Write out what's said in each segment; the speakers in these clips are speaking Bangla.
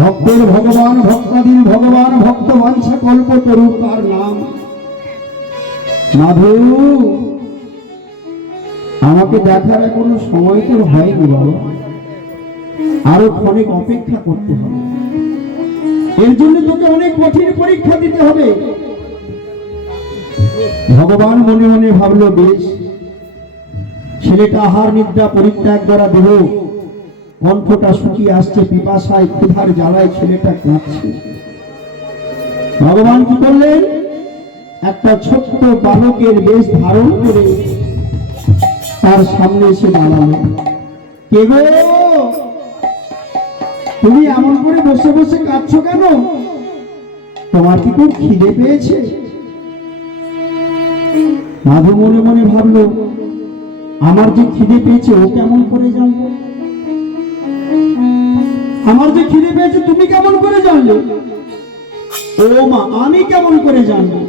ভক্তের ভগবান, ভক্তাধীন ভগবান, ভক্ত বাঞ্ছা কল্প তরু তার নাম মাধু। আমাকে দেখার এখনো সময় তো হয়নি বাবা, আরো অনেক অপেক্ষা করতে হবে। এর জন্য তোকে অনেক কঠিন পরীক্ষা দিতে হবে। ভগবান মনে মনে ভাবলো, বেশ, ছেলেটা আহার নিদ্রা পরিত্যাগ করা দেহ, কণ্ঠটা শুকিয়ে আসছে, পিপাসায় ক্ষুধার জ্বালায় ছেলেটা কাঁদছে। ভগবান কি করলেন? একটা ছোট্ট বালকের বেশ ধারণ করে তার সামনে এসে দাঁড়ালো। কে গো, তুমি এমন করে বসে বসে কাঁদছো কেন? তোমার কি খুব খিদে পেয়েছে? মাধু মনে মনে ভাবলো, আমার যে খিদে পেয়েছে ও কেমন করে জানলো? আমার যে খিদে পেয়েছে তুমি কেমন করে জানলে? ও মা, আমি কেমন করে জানবো?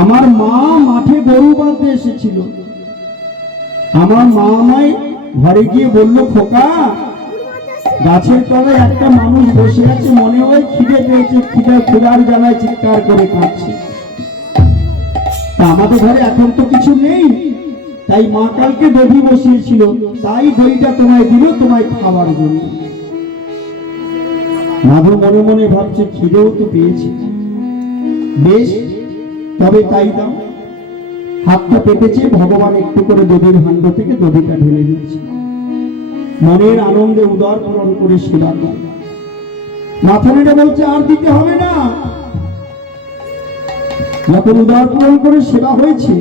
আমার মা মাঠে গরু বাঁধতে এসেছিল। আমার মা আমায় ঘরে গিয়ে বললো, খোকা, গাছের তলায় একটা মানুষ বসে আছে, মনে হয় খিদে পেয়েছে, ক্ষুধার জ্বালায় চিৎকার করে কাঁদছে। আমাদের ঘরে এখন তো কিছু নেই, তাই মা কালকে দধি বসিয়েছিল, তাই দইটা তোমায় দিল তোমায় খাওয়ার জন্য। মাধু মনে মনে ভাবছে, খিদেও তো পেয়েছে, বেশ, তবে তাই দাও। হাতটা পেতেছে, ভগবান একটু করে দধির ভাণ্ড থেকে দধিটা ঢেলে দিয়েছে। মনের আনন্দে উদর পূরণ করে সেবা করে মাথা নেড়ে বলছে, আর দিতে হবে না। যখন উদর পূরণ করে সেবা হয়েছে,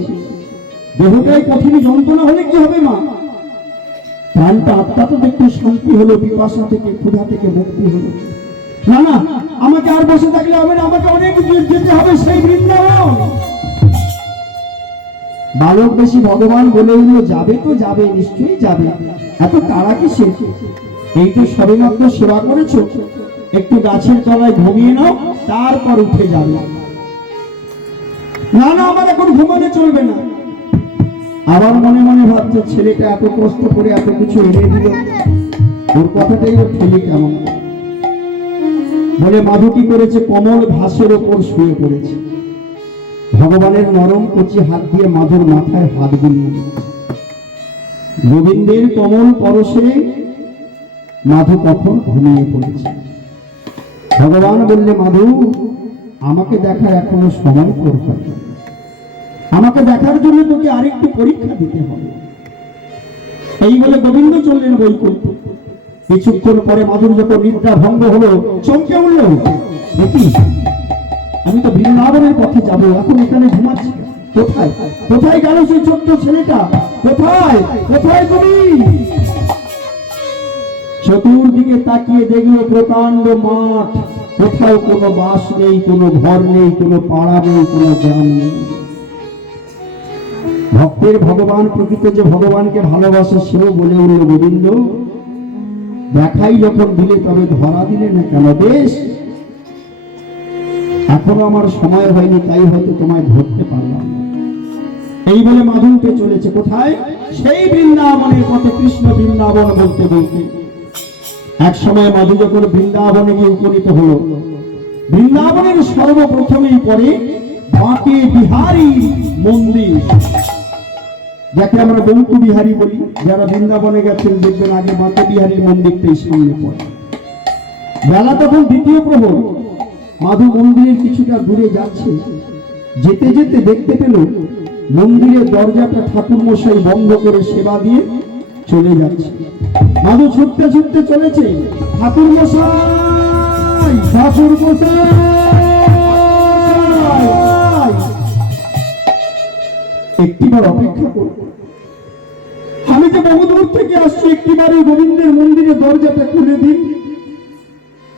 দেহটাই কঠিন যন্ত্রণা হলে কি হবে মা? প্রাণটা আত্মাটা একটু শান্তি হলো, পিপাসা থেকে ক্ষুধা থেকে মুক্তি হলো। না না, আমাকে আর বসে থাকলে হবে না, আমাকে অনেক যেতে হবে সেই বৃন্দাবন। বালক বেশি ভগবান বলে উঠল, যাবে তো যাবে, নিশ্চয়ই যাবে, এত তাড়া কিসের? এই তো সবেমাত্র সেবা করেছো, একটু গাছের তলায় ঘুমিয়ে নাও, তারপর উঠে যাবে। না না, আমার এখন ঘুমানো চলবে না। আবার মনে মনে ভাবছে, ছেলেটা এত কষ্ট করে এত কিছু এনে দিল, ওর কথাটাই ওর ঠেলে কেমন বলে। মাধু কি করেছে? কমল ঘাসের ওপর শুয়ে পড়েছে। ভগবানের নরম কচি হাত দিয়ে মাধুর মাথায় হাত বুলিয়ে দিয়েছে। গোবিন্দের কমল পরশে মাধু কখন ঘুমিয়ে পড়েছে। ভগবান বললে, মাধু, আমাকে দেখার এখনো সময় তোর হয়নি, আমাকে দেখার জন্য তোকে আরেকটু পরীক্ষা দিতে হবে। এই বলে গোবিন্দ চললেন বৈকুণ্ঠ। কিছুক্ষণ পরে মাধুর যখন নিদ্রা ভঙ্গ হলো, চমকে উঠল, দেখি আমি তো বৃন্দাবনের পথে যাব, এখন এখানে ঘুমাচ্ছি। কোথায় কোথায় গেল সেই ছোট্ট ছেলেটা? কোথায় কোথায় তুমি? চতুর্দিকে তাকিয়ে দেখলো প্রকাণ্ড মাঠ, কোথাও কোনো বাস নেই, কোনো ঘর নেই, কোনো পাড়া নেই, কোনো গ্রাম নেই। ভক্তের ভগবান, প্রকৃত যে ভগবানকে ভালোবাসে সেও বলে উঠল, গোবিন্দ, দেখাই যখন দিলে তবে ধরা দিলে না কেন? বেশ, এখনো আমার সময় হয়নি, তাই হয়তো তোমায় ধরতে পারলাম না। এই বলে মাধু উঠে চলেছে কোথায়? সেই বৃন্দাবনের পথে, কৃষ্ণ বৃন্দাবন বলতে বলতে এক সময় মাধু যখন বৃন্দাবনে গিয়ে উপনীত হলো, বৃন্দাবনের সর্বপ্রথমেই পরে বাঁকে বিহারী মন্দির, যাকে আমরা বঙ্কু বিহারী বলি। যারা বৃন্দাবনে গেছেন দেখবেন আগে বাঁকে বিহারীর মন্দিরটাই সামনে পড়ে। বেলা তখন দ্বিতীয় প্রহর। মাধু মন্দিরের কিছুটা দূরে যাচ্ছে, যেতে যেতে দেখতে পেল মন্দিরের দরজাটা ঠাকুর মশাই বন্ধ করে সেবা দিয়ে চলে যাচ্ছে। মাধু ছুটতে ছুটতে চলেছে, ঠাকুর মশাই, ঠাকুর মশাই, একটিবার অপেক্ষা করো, আমি যে বহু দূর থেকে আসছি, একটিবারই গোবিন্দের মন্দিরের দরজাটা খুলে দিন,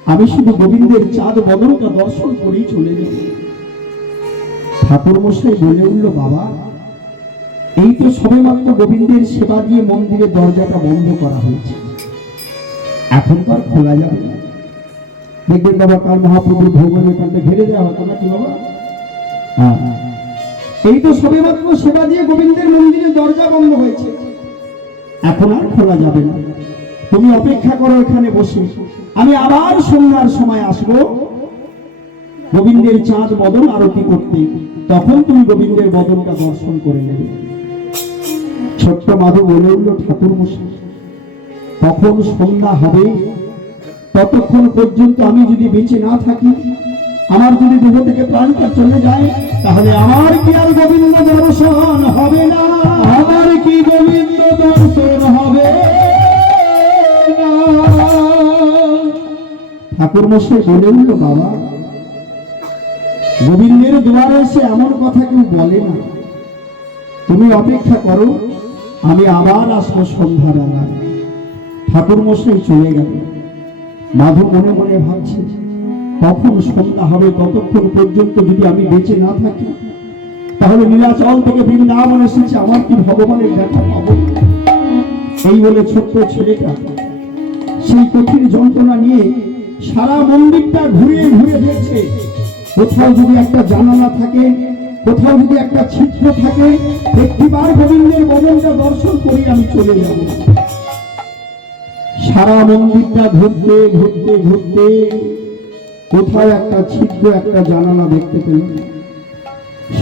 আমি শুধু গোবিন্দের চাঁদ বদনটা দর্শন করেই চলে যাব। ঠাকুর মশাই বলে উঠল, বাবা, এই তো সবেমাত্র গোবিন্দের সেবা দিয়ে মন্দিরের দরজাটা বন্ধ করা হয়েছে, এখন তো আর খোলা যাবে না। দেখবেন বাবা, কাল মহাপ্রভুর ভগবানের কানটা ঘিরে দেওয়া হতো নাকি বাবা? হ্যাঁ, এই তো সবেমাত্র সেবা দিয়ে গোবিন্দের মন্দিরের দরজা বন্ধ হয়েছে, এখন আর খোলা যাবে না। তুমি অপেক্ষা করো এখানে বসে, আমি আবার সন্ধ্যার সময় আসবো গোবিন্দের চাঁদ বদন আরতি করতে, তখন তুমি গোবিন্দের বদনটা দর্শন করে নেবে। ছোট্ট মাধব বলে উঠল, ঠাকুর মশাই তখন সন্ধ্যা হবে, ততক্ষণ পর্যন্ত আমি যদি বেঁচে না থাকি, আমার যদি দেহ থেকে প্রাণটা চলে যায়, তাহলে আমার কি আর গোবিন্দ দর্শন হবে না? আমার কি গোবিন্দ দর্শন হবে না? ঠাকুর মশাই বলে উঠল, বাবা গোবিন্দের দুয়ারে এসে এমন কথা কেউ বলে না, তুমি অপেক্ষা করো, আমি আবার আসবো সন্ধ্যাবেলা। ঠাকুর মশাই চলে গেল। মাধব মনে মনে ভাবছে, কখন সন্ধ্যা হবে, ততক্ষণ পর্যন্ত যদি আমি বেঁচে না থাকি, তাহলে নীলাচল থেকে বৃন্দাবন এসেছে, আমার কি ভগবানের দেখা পাবো? এই বলে ছোট্ট ছেলেটা সেই কঠিন যন্ত্রণা নিয়ে সারা মন্দিরটা ঘুরে ঘুরে দেখছে, কোথাও যদি একটা জানালা থাকে, কোথাও যদি একটা ছিদ্র থাকে, একটিবার গোবিন্দের বদনটা দর্শন করি আমি চলে যাব। সারা মন্দিরটা ঘুরতে ঘুরতে ঘুরতে কোথাও একটা ছিদ্র, একটা জানালা দেখতে পেল।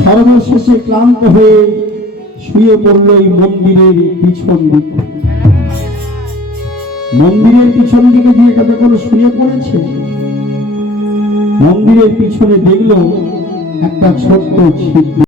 সর্বশেষে ক্লান্ত হয়ে শুয়ে পড়ল এই মন্দিরের পিছন দিকে। মন্দিরের পিছন দিকে দিয়ে যখন শুয়ে পড়েছে, মন্দিরের পিছনে দেখলো একটা ছোট্ট ছিদ্র।